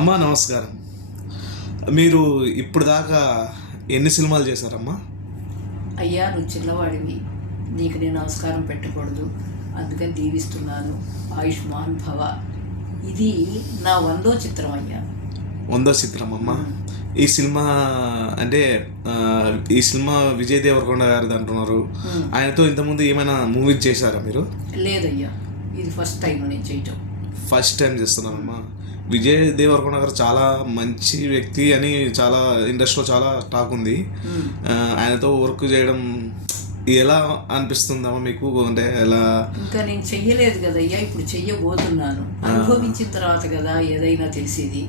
అమ్మా నమస్కారం. మీరు ఇప్పుడు దాకా ఎన్ని సినిమాలు చేశారమ్మా? అయ్యా, నువ్వు చిన్నవాడివి, నీకు నేను నమస్కారం పెట్టకూడదు, అందుకని దీవిస్తున్నాను. ఆయుష్మాన్ భవ. ఇది నా 100వ చిత్రం అయ్యా. 100వ చిత్రం అమ్మా. ఈ సినిమా అంటే ఈ సినిమా విజయ్ దేవరకొండ గారిది అంటున్నారు. ఆయనతో ఇంతకుముందు ఏమైనా మూవీస్ చేశారా మీరు? లేదయ్యా, ఇది ఫస్ట్ టైం నేను చేయటం. ఫస్ట్ టైం చేస్తున్నానమ్మా. విజయ్ దేవరకొండ గారు చాలా మంచి వ్యక్తి అని చాలా ఇండస్ట్రీలో చాలా టాక్ ఉంది. ఆయనతో వర్క్ చేయడం ఎలా అనిపిస్తుందమ్మా మీకు? అంటే ఎలా? ఇంకా నేను చెయ్యలేదు కదయ్యా, ఇప్పుడు చెయ్యబోతున్నాను. అనుభవించిన తర్వాత కదా ఏదైనా తెలిసేది.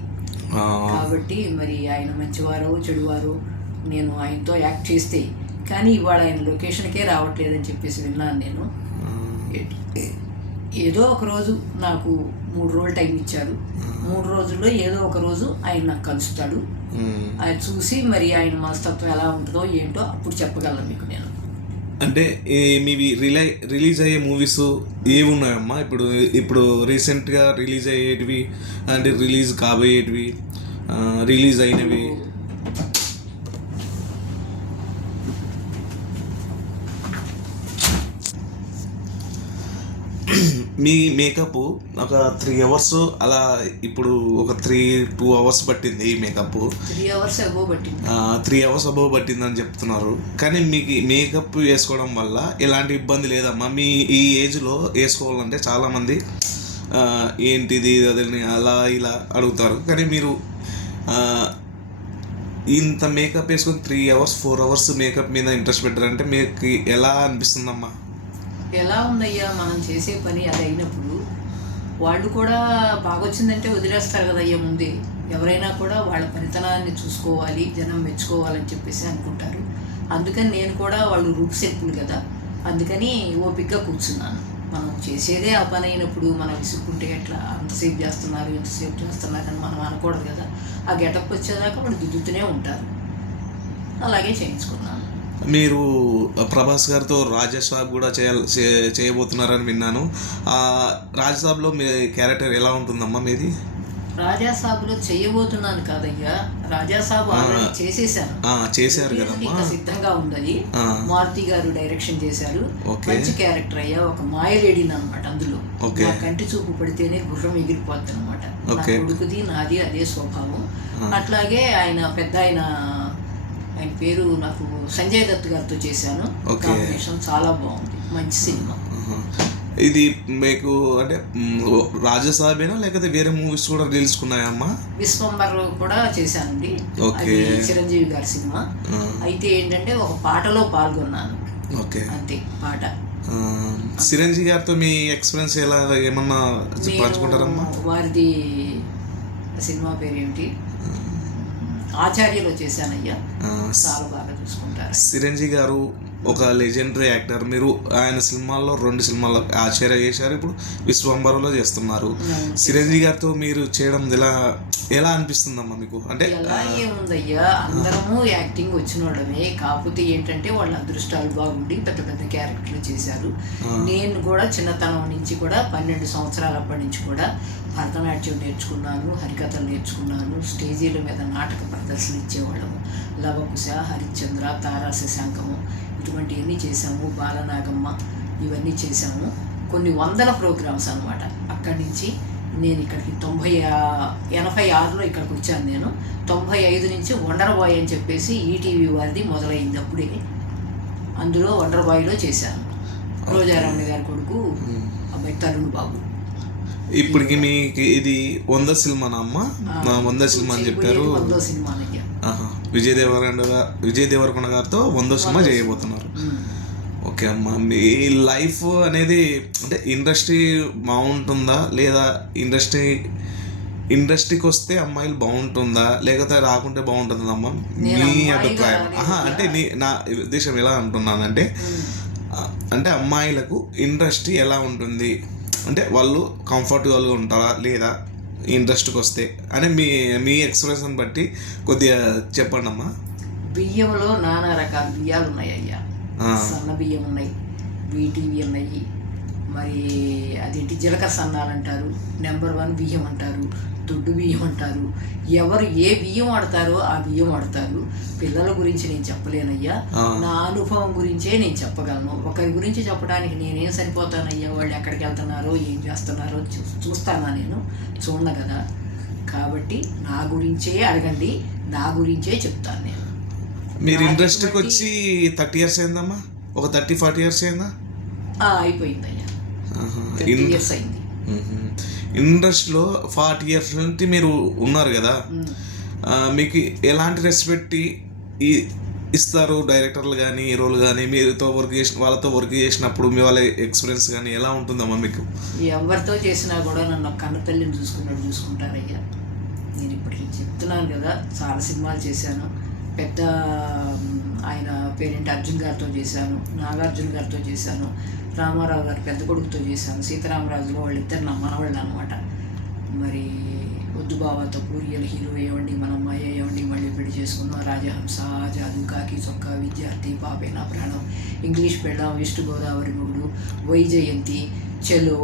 కాబట్టి మరి ఆయన మంచివారో చెడువారో నేను ఆయనతో యాక్ట్ చేస్తే, కానీ ఇవాళ ఆయన లొకేషన్కే రావట్లేదని చెప్పేసి విన్నాను నేను. ఏదో ఒక రోజు నాకు 3 రోజులు టైం ఇచ్చారు. 3 రోజుల్లో ఏదో ఒక రోజు ఆయన నాకు కలుస్తాడు. ఆయన చూసి మరి ఆయన మనస్తత్వం ఎలా ఉంటుందో ఏంటో అప్పుడు చెప్పగలను మీకు నేను. అంటే మీవి రిలీజ్ అయ్యే మూవీస్ ఏవి ఉన్నాయమ్మా? ఇప్పుడు రీసెంట్గా రిలీజ్ అయ్యేటివి, అంటే రిలీజ్ కాబోయేటివి, రిలీజ్ అయినవి. మీ మేకప్ ఒక 3 అవర్స్ అలా, ఇప్పుడు ఒక 2 అవర్స్ పట్టింది ఈ మేకప్. 3 అవర్స్ అబోవ్ పట్టింది. 3 అవర్స్ అబోవ్ పట్టిందని చెప్తున్నారు. కానీ మీకు మేకప్ వేసుకోవడం వల్ల ఎలాంటి ఇబ్బంది లేదమ్మా? మీ ఈ ఏజ్లో వేసుకోవాలంటే చాలామంది ఏంటిది అదని అలా ఇలా అడుగుతారు. కానీ మీరు ఇంత మేకప్ వేసుకొని 3 అవర్స్ 4 అవర్స్ మేకప్ మీద ఇంట్రెస్ట్ పెట్టారంటే మీకు ఎలా అనిపిస్తుందమ్మా? ఎలా ఉందయ్యా, మనం చేసే పని అది అయినప్పుడు వాళ్ళు కూడా బాగొచ్చిందంటే వదిలేస్తారు కదయ్యా. ముందే ఎవరైనా కూడా వాళ్ళ పనితనాన్ని చూసుకోవాలి, జనం మెచ్చుకోవాలని చెప్పేసి అనుకుంటారు. అందుకని నేను కూడా వాళ్ళు రూపుశిల్పులు కదా, అందుకని ఓపికగా కూర్చున్నాను. మనం చేసేదే ఆ పని అయినప్పుడు మనం విసుక్కుంటే ఎట్లా, అంతసేపు చేస్తున్నారు ఎంతసేపు చేస్తున్నారు అని మనం అనకూడదు కదా. ఆ గెటప్ వచ్చేదాకా వాళ్ళు దిద్దుతూనే ఉంటారు. అలాగే చేయించుకున్నాను. మీరు ప్రభాస్ గారితో రాజసాబ్ కూడా చేయబోతున్నారని విన్నాను. రాజసాబ్లో మీ క్యారెక్టర్ ఎలా ఉంటుందమ్మా మీది? రాజాసాబులో చేయబోతున్నాను కాదయ్యా, రాజాసాబు ఆల్రెడీ చేసేసాను. చేశారు కదా, ఇంకా సిద్ధంగా ఉంది. మారుతి గారు డైరెక్షన్ చేశారు. మంచి క్యారెక్టర్ అయ్యా, ఒక మాయలేడిని అనమాట. అందులో నా కంటి చూపు పడితేనే గుర్రం ఎగిరిపోద్ది అనమాట. నా కొడుకుది నాది అదే స్వభావం. అట్లాగే ఆయన పెద్ద ఆయన పేరు నాకు సంజయ్ దత్ గారితో చేశాను. కాంబినేషన్ చాలా బాగుంది, మంచి సినిమా. ఇది మీకు అంటే రాజసాబేనా లేకపోతే వేరే మూవీస్ కూడా తెలుసుకున్నాయమ్మా? విశ్వంబర్ కూడా చేశానండి, అది చిరంజీవి గారి సినిమా. అయితే ఏంటంటే ఒక పాటలో పాల్గొన్నాను అంతే, పాట. చిరంజీవి గారితో మీ ఎక్స్పీరియన్స్ ఎలా, ఏమన్నా పంచుకుంటారమ్మా? వారిది సినిమా పేరు ఏమిటి, ఆచార్యలో చేశానయ్యా, చాలా బాగా చూసుకుంటారు. చిరంజీవి గారు ఒక లెజెండరీ యాక్టర్. మీరు ఆయన సినిమాల్లో 2 సినిమాల్లో ఆచార్య చేశారు, ఇప్పుడు విశ్వంబరలో చేస్తున్నారు. చిరంజీవి గారితో మీరు చేయడం ఎలా అనిపిస్తుందమ్మా మీకు? అంటే ఎలా ఏముందయ్యా, అందరము యాక్టింగ్ వచ్చిన వాళ్ళమే. కాకపోతే ఏంటంటే వాళ్ళ అదృష్టాలు బాగుండి పెద్ద పెద్ద క్యారెక్టర్లు చేశారు. నేను కూడా చిన్నతనం నుంచి కూడా 12 సంవత్సరాల అప్పటి నుంచి కూడా భరతనాట్యం నేర్చుకున్నాను, హరికథలు నేర్చుకున్నాను. స్టేజీల మీద నాటక ప్రదర్శన ఇచ్చేవాళ్ళము. లవకుశ, హరిశ్చంద్ర, తారా శశాంకము ఇటువంటివన్నీ చేశాము. బాలనాగమ్మ ఇవన్నీ చేశాము. కొన్ని వందల ప్రోగ్రామ్స్ అనమాట. అక్కడి నుంచి నేను ఇక్కడికి 86లో ఇక్కడికి వచ్చాను. నేను 95 నుంచి వండర్ బాయ్ అని చెప్పేసి ఈటీవీ వారిది మొదలైంది అప్పుడే. అందులో వండర్ బాయ్లో చేశాను. రోజారామణ గారి కొడుకు అబ్బాయి తరుణ్ బాబు. ఇప్పటికి మీకు ఇది 100 సినిమానా అమ్మా? 100 సినిమా అని చెప్పారు. 100 సినిమానయ్యా. విజయ్ దేవరకొండ గారితో 100 సినిమా చేయబోతున్నారు. ఓకే అమ్మా, మీ లైఫ్ అనేది అంటే ఇండస్ట్రీ బాగుంటుందా లేదా ఇండస్ట్రీకి వస్తే అమ్మాయిలు బాగుంటుందా లేకపోతే రాకుంటే బాగుంటుందమ్మా మీ అభిప్రాయం? అంటే నా ఉద్దేశం ఎలా అంటున్నానంటే, అంటే అమ్మాయిలకు ఇండస్ట్రీ ఎలా ఉంటుంది, అంటే వాళ్ళు కంఫర్టబుల్గా ఉంటారా లేదా ఇంట్రెస్ట్కి వస్తే అని మీ ఎక్స్ప్రెషన్ బట్టి కొద్దిగా చెప్పండి అమ్మా. బియ్యంలో నానా రకాల బియ్యాలు ఉన్నాయి అయ్యా. సన్న బియ్యం ఉన్నాయి, బీటీవీ ఉన్నాయి, మరి అదేంటి జీలకర్ర సన్నాలు అంటారు, నెంబర్ 1 బియ్యం అంటారు, దొడ్డు బియ్యం అంటారు. ఎవరు ఏ బియ్యం వాడతారో ఆ బియ్యం వాడతారు. పిల్లల గురించి నేను చెప్పలేనయ్యా, నా అనుభవం గురించే నేను చెప్పగలను. ఒకరి గురించి చెప్పడానికి నేనేం సరిపోతానయ్యా? వాళ్ళు ఎక్కడికి వెళ్తున్నారో ఏం చేస్తున్నారో చూస్తానా? నేను చూడను కదా. కాబట్టి నా గురించే అడగండి, నా గురించే చెప్తాను నేను. మీరు ఇండస్ట్రీకి వచ్చి 30 years అయిందమ్మా? ఒక 30-40 years అయిందా? అయిపోయిందయ్యా, 30 years అయింది. ఇండస్ట్రీలో 40 years నుంచి మీరు ఉన్నారు కదా, మీకు ఎలాంటి రెస్పెక్ట్ ఇస్తారు డైరెక్టర్లు కానీ, హీరోలు కానీ? మీరుతో వాళ్ళతో వర్క్ చేసినప్పుడు మీ వాళ్ళ ఎక్స్పీరియన్స్ కానీ ఎలా ఉంటుందమ్మా మీకు? ఎవరితో చేసినా కూడా నన్ను కన్న తల్లిని చూసుకున్నట్టు చూసుకుంటారయ్యా. నేను ఇప్పటికీ చెప్తున్నాను కదా, చాలా సినిమాలు చేశాను. పెద్ద ఆయన పేరేంటి అర్జున్ గారితో చేశాను, నాగార్జున గారితో చేశాను, రామారావు గారి పెద్ద కొడుకుతో చేశాను, సీతారామరాజులో వాళ్ళిద్దరు నా మనవాళ్ళు అనమాట. మరి వద్దు బావాతో పూరియల్ హీరో ఏమండి, మన అమ్మాయి ఏమండి, మళ్ళీ పెళ్లి చేసుకున్నాం, రాజహంస, జాదు, కాకి చొక్కా, విద్యార్థి, పాపేనా ప్రాణం, ఇంగ్లీష్ పెళ్ళాం, వెస్ట్ గోదావరి మొగుడు, వైజయంతి, చెలో,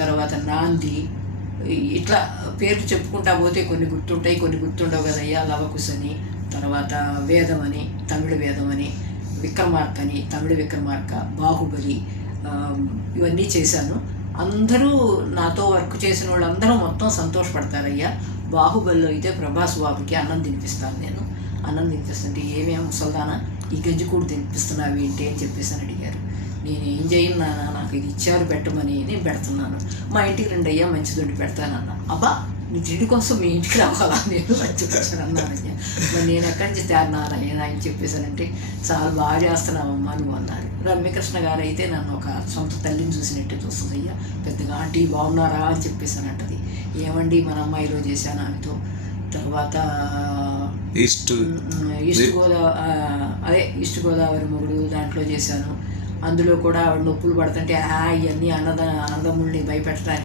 తర్వాత నాంది, ఇట్లా పేర్లు చెప్పుకుంటా పోతే కొన్ని గుర్తుంటాయి, కొన్ని గుర్తుండవు కదయ్యా. లవకుశని, తర్వాత వేదమని, తమిళ వేదమని, విక్రమార్క అని, తమిళ విక్రమార్క, బాహుబలి, ఇవన్నీ చేశాను. అందరూ నాతో వర్క్ చేసిన వాళ్ళందరూ మొత్తం సంతోషపడతారయ్యా. బాహుబలిలో అయితే ప్రభాస్ బాబుకి అన్నం తినిపిస్తాను నేను. అన్నం తినిపిస్తుంటే ఏమేమి ముసల్దానా ఈ గంజి కూడా తినిపిస్తున్నావు ఏంటి అని చెప్పేసి అని అడిగారు. నేను ఏం చేయను నాన్న, నాకు ఇది ఇచ్చారు పెట్టమని, నేను పెడుతున్నాను. మా ఇంటికి రండి అయ్యా, మంచి దొడ్డి పెడతానన్నా. అబ్బా నీ తిండి కోసం మీ ఇంటికి రావాలా నేను మంచి వచ్చాను అన్నానయ్యా. మరి నేను ఎక్కడి నుంచి తేరనారాయణ అని చెప్పేసానంటే, చాలా బాగా చేస్తున్నావమ్మా నువ్వు అన్నారు. రమ్యకృష్ణ గారు అయితే నన్ను ఒక సొంత తల్లిని చూసినట్టే చూస్తుంది అయ్యా. పెద్దగా ఆంటీ బాగున్నారా అని చెప్పేసానంటది. ఏమండి మన అమ్మాయిలో చేశాను ఆమెతో. తర్వాత ఈస్ట్ గోదావరి మొగుడు దాంట్లో చేశాను. అందులో కూడా ఆవిడ నొప్పులు పడుతుంటే ఇవన్నీ అన్నదమ్ముల్ని భయపెట్టడానికి